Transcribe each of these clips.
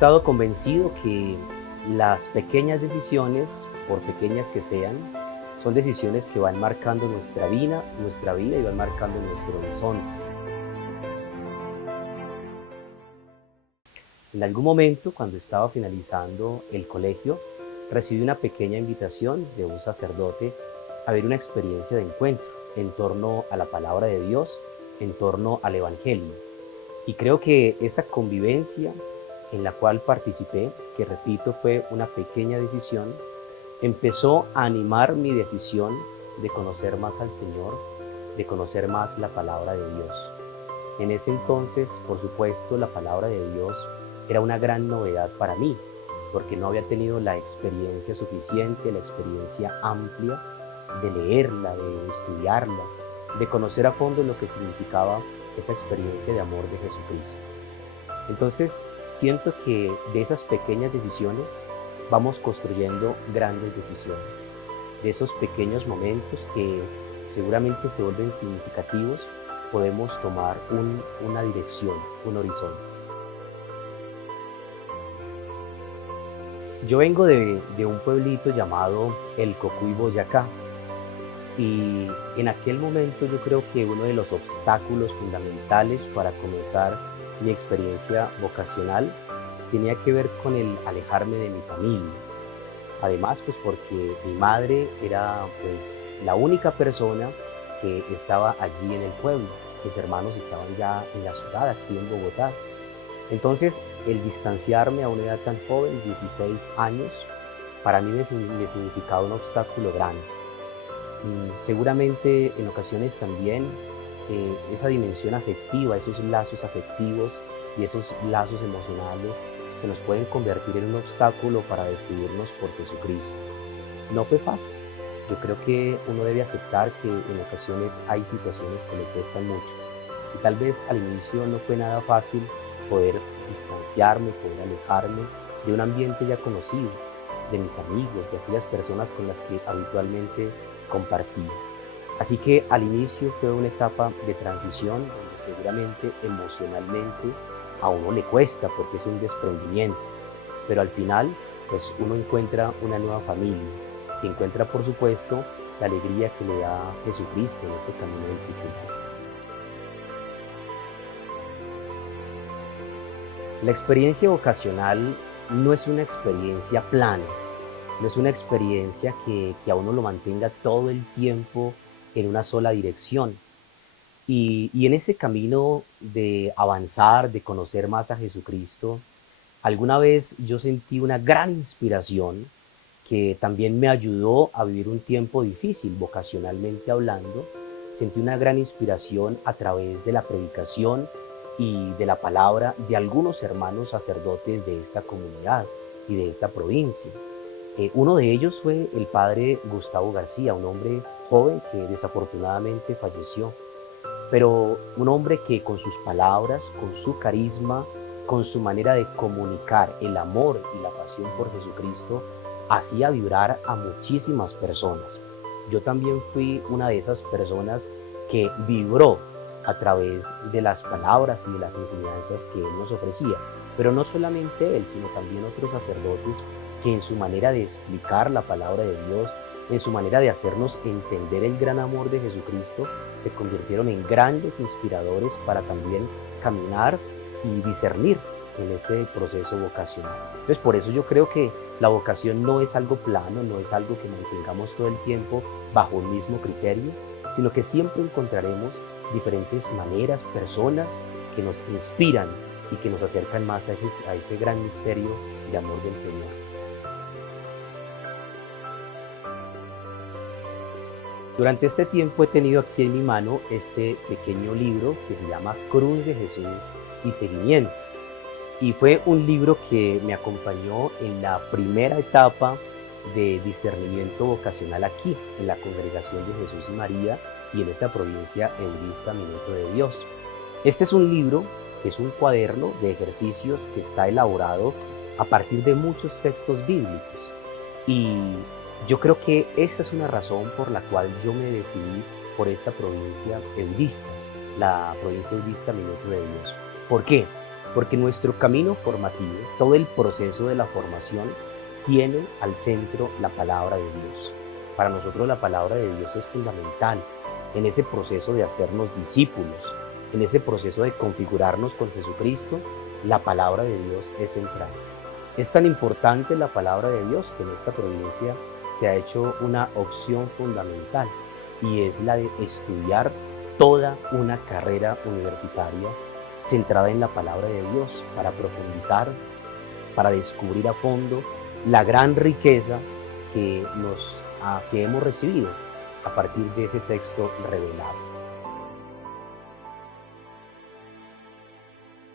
estado convencido que las pequeñas decisiones, por pequeñas que sean, son decisiones que van marcando nuestra vida y van marcando nuestro horizonte. En algún momento, cuando estaba finalizando el colegio, recibí una pequeña invitación de un sacerdote a ver una experiencia de encuentro en torno a la palabra de Dios, en torno al Evangelio. Y creo que esa convivencia en la cual participé, que repito fue una pequeña decisión, empezó a animar mi decisión de conocer más al Señor, de conocer más la palabra de Dios. En ese entonces, por supuesto, la palabra de Dios era una gran novedad para mí, porque no había tenido la experiencia suficiente, la experiencia amplia de leerla, de estudiarla, de conocer a fondo lo que significaba esa experiencia de amor de Jesucristo. Entonces, siento que de esas pequeñas decisiones vamos construyendo grandes decisiones, de esos pequeños momentos que seguramente se vuelven significativos, podemos tomar una dirección, un horizonte. Yo vengo de un pueblito llamado El Cocuy, Boyacá, y en aquel momento yo creo que uno de los obstáculos fundamentales para comenzar mi experiencia vocacional tenía que ver con el alejarme de mi familia. Además, pues porque mi madre era pues la única persona que estaba allí en el pueblo. Mis hermanos estaban ya en la ciudad, aquí en Bogotá. Entonces, el distanciarme a una edad tan joven, 16 años, para mí me significaba un obstáculo grande. Seguramente en ocasiones también esa dimensión afectiva, esos lazos afectivos y esos lazos emocionales se nos pueden convertir en un obstáculo para decidirnos por Jesucristo. No fue fácil. Yo creo que uno debe aceptar que en ocasiones hay situaciones que le cuestan mucho. Y tal vez al inicio no fue nada fácil poder distanciarme, poder alejarme de un ambiente ya conocido, de mis amigos, de aquellas personas con las que habitualmente compartía. Así que al inicio fue una etapa de transición donde seguramente emocionalmente a uno le cuesta porque es un desprendimiento, pero al final pues uno encuentra una nueva familia y encuentra por supuesto la alegría que le da Jesucristo en este camino discipular. La experiencia vocacional no es una experiencia plana, no es una experiencia que a uno lo mantenga todo el tiempo en una sola dirección. Y en ese camino de avanzar, de conocer más a Jesucristo, alguna vez yo sentí una gran inspiración que también me ayudó a vivir un tiempo difícil, vocacionalmente hablando. Sentí una gran inspiración a través de la predicación y de la palabra de algunos hermanos sacerdotes de esta comunidad y de esta provincia. Uno de ellos fue el padre Gustavo García, un hombre joven que desafortunadamente falleció, pero un hombre que con sus palabras, con su carisma, con su manera de comunicar el amor y la pasión por Jesucristo, hacía vibrar a muchísimas personas. Yo también fui una de esas personas que vibró a través de las palabras y de las enseñanzas que él nos ofrecía. Pero no solamente él, sino también otros sacerdotes que en su manera de explicar la palabra de Dios, en su manera de hacernos entender el gran amor de Jesucristo, se convirtieron en grandes inspiradores para también caminar y discernir en este proceso vocacional. Entonces, por eso yo creo que la vocación no es algo plano, no es algo que mantengamos todo el tiempo bajo un mismo criterio, sino que siempre encontraremos diferentes maneras, personas que nos inspiran y que nos acercan más a ese gran misterio de amor del Señor. Durante este tiempo he tenido aquí en mi mano este pequeño libro que se llama Cruz de Jesús y Seguimiento. Y fue un libro que me acompañó en la primera etapa de discernimiento vocacional aquí, en la Congregación de Jesús y María y en esta provincia eudista Minuto de Dios. Este es un libro, que es un cuaderno de ejercicios que está elaborado a partir de muchos textos bíblicos. Y yo creo que esa es una razón por la cual yo me decidí por esta provincia eudista, la provincia eudista Minuto de Dios. ¿Por qué? porque nuestro camino formativo, todo el proceso de la formación, tiene al centro la palabra de Dios. Para nosotros la palabra de Dios es fundamental en ese proceso de hacernos discípulos, en ese proceso de configurarnos con Jesucristo. La palabra de Dios es central. Es tan importante la palabra de Dios que en esta provincia se ha hecho una opción fundamental, y es la de estudiar toda una carrera universitaria centrada en la palabra de Dios, para profundizar, para descubrir a fondo la gran riqueza que hemos recibido a partir de ese texto revelado.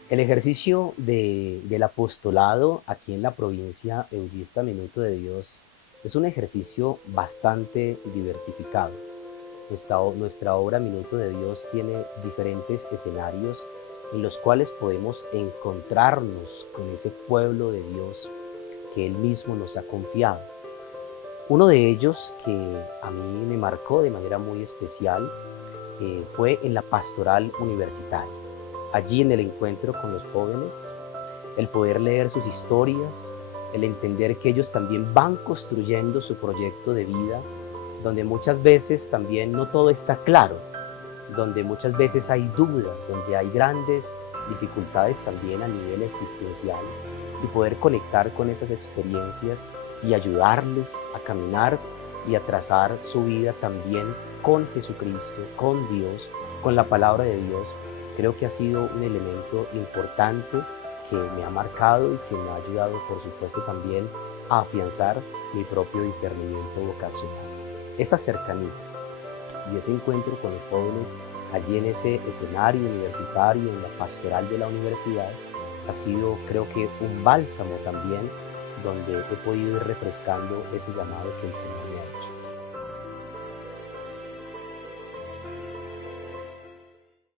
El ejercicio del apostolado aquí en la provincia eudista Minuto de Dios es un ejercicio bastante diversificado. Nuestra obra Minuto de Dios tiene diferentes escenarios en los cuales podemos encontrarnos con ese pueblo de Dios que Él mismo nos ha confiado. Uno de ellos que a mí me marcó de manera muy especial fue en la pastoral universitaria. Allí en el encuentro con los jóvenes, el poder leer sus historias, el entender que ellos también van construyendo su proyecto de vida, donde muchas veces también no todo está claro, donde muchas veces hay dudas, donde hay grandes dificultades también a nivel existencial, y poder conectar con esas experiencias y ayudarles a caminar y a trazar su vida también con Jesucristo, con Dios, con la palabra de Dios. Creo que ha sido un elemento importante que me ha marcado y que me ha ayudado, por supuesto, también a afianzar mi propio discernimiento vocacional. Esa cercanía y ese encuentro con los jóvenes allí en ese escenario universitario, en la pastoral de la universidad, ha sido, creo que, un bálsamo también, donde he podido ir refrescando ese llamado que el Señor me ha hecho.